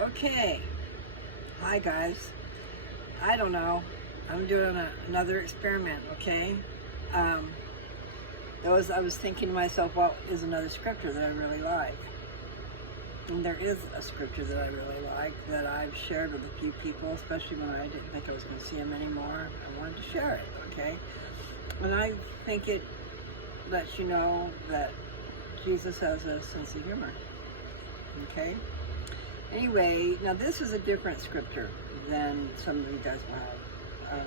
Okay. Hi guys. I don't know. I'm doing another experiment, okay? Um, I was thinking to myself, what is another scripture that I really like? And there is a scripture that I really like that I've shared with a few people, especially when I didn't think I was going to see them anymore. I wanted to share it, okay? And I think it lets you know that Jesus has a sense of humor, okay? Anyway, now this is a different scripture than some of you guys will have.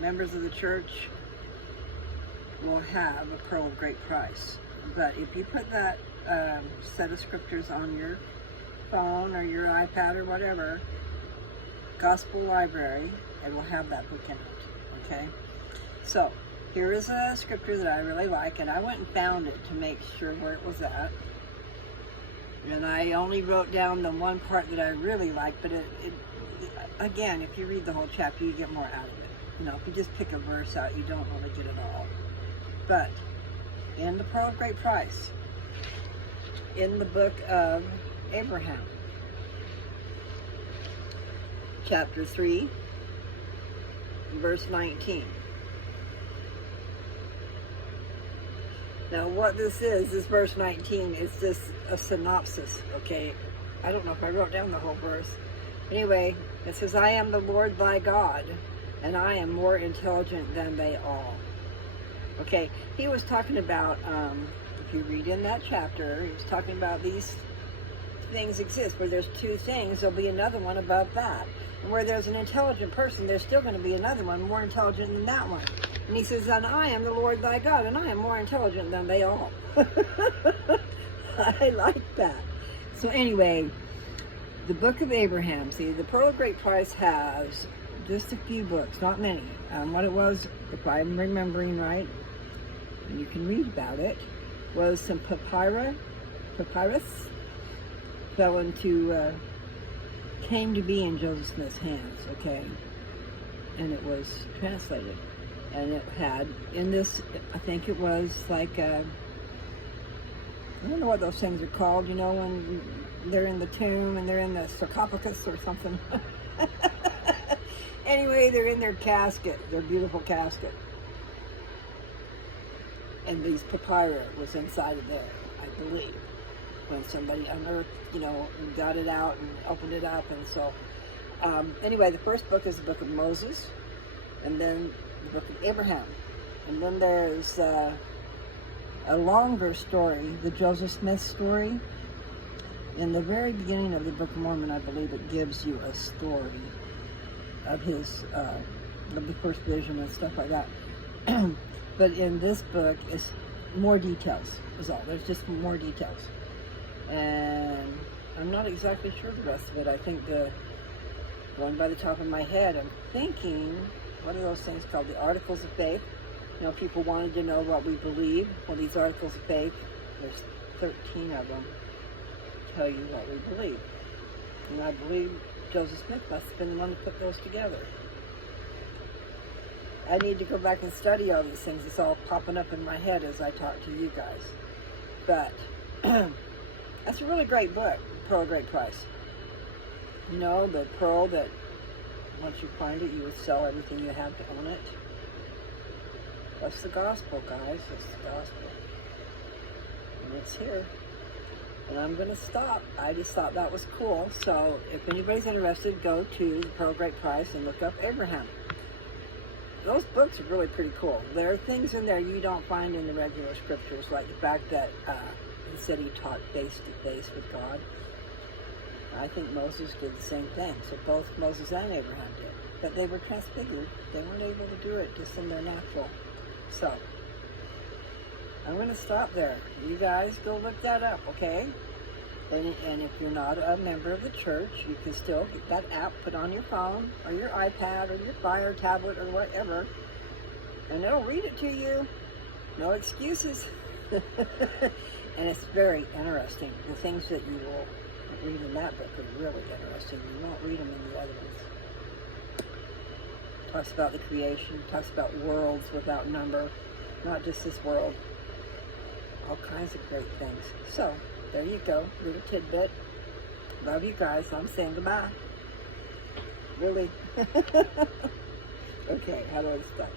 Members of the church will have a pearl of great price. But if you put that set of scriptures on your phone or your iPad or whatever, Gospel Library, it will have that book in it, okay? So, here is a scripture that I really like, and I went and found it to make sure where it was at. And I only wrote down the one part that I really like, but again, if you read the whole chapter, you get more out of it. You know, if you just pick a verse out, you don't really get it all. But in the Pearl of Great Price, in the book of Abraham, chapter 3, verse 19. Now what this verse 19 is just a synopsis, okay? I don't know if I wrote down the whole verse. Anyway, it says, I am the Lord thy God, and I am more intelligent than they all. Okay, he was talking about, if you read in that chapter, he was talking about these things exist. Where there's two things, there'll be another one above that. And where there's an intelligent person, there's still going to be another one more intelligent than that one. And he says, and I am the Lord thy God, and I am more intelligent than they all. I like that. So anyway, the book of Abraham, see, the Pearl of Great Price has just a few books, not many. What it was, if I'm remembering right, and you can read about it, was some papyrus fell into, came to be in Joseph Smith's hands, okay? And it was translated. And it had, in this, I think it was like, I don't know what those things are called, you know, when they're in the tomb and they're in the sarcophagus or something. Anyway, they're in their casket, their beautiful casket. And these papyri was inside of there, I believe, when somebody unearthed, you know, and got it out and opened it up. And so, anyway, the first book is the book of Moses, and then the book of Abraham. And then there's a longer story, the Joseph Smith story. In the very beginning of the Book of Mormon, I believe it gives you a story of his, of the first vision and stuff like that. But in this book, it's more details, is all. There's just more details. And I'm not exactly sure the rest of it. I think going by the top of my head, I'm thinking, what are those things called? The Articles of Faith. You know, people wanted to know what we believe. Well, these Articles of Faith, there's 13 of them, tell you what we believe. And I believe Joseph Smith must have been the one to put those together. I need to go back and study all these things. It's all popping up in my head as I talk to you guys. But that's a really great book, Pearl of Great Price. You know, the pearl that once you find it, you would sell everything you have to own it. That's the gospel, guys. It's the gospel. And it's here. And I'm going to stop. I just thought that was cool. So if anybody's interested, go to the Pearl of Great Price and look up Abraham. Those books are really pretty cool. There are things in there you don't find in the regular scriptures, like the fact that he said he talked face to face with God. I think Moses did the same thing. So both Moses and Abraham did. But they were transfigured. They weren't able to do it just in their natural. So I'm going to stop there. You guys go look that up, okay? And if you're not a member of the church, you can still get that app put on your phone or your iPad or your Fire tablet or whatever, and it'll read it to you. No excuses. And it's very interesting. The things that you will read in that book are really interesting. You won't read them in the other ones. Talks about the creation, talks about worlds without number, not just this world. All kinds of great things. So, there you go, little tidbit. Love you guys. I'm saying goodbye. Really? Okay, how do I stop?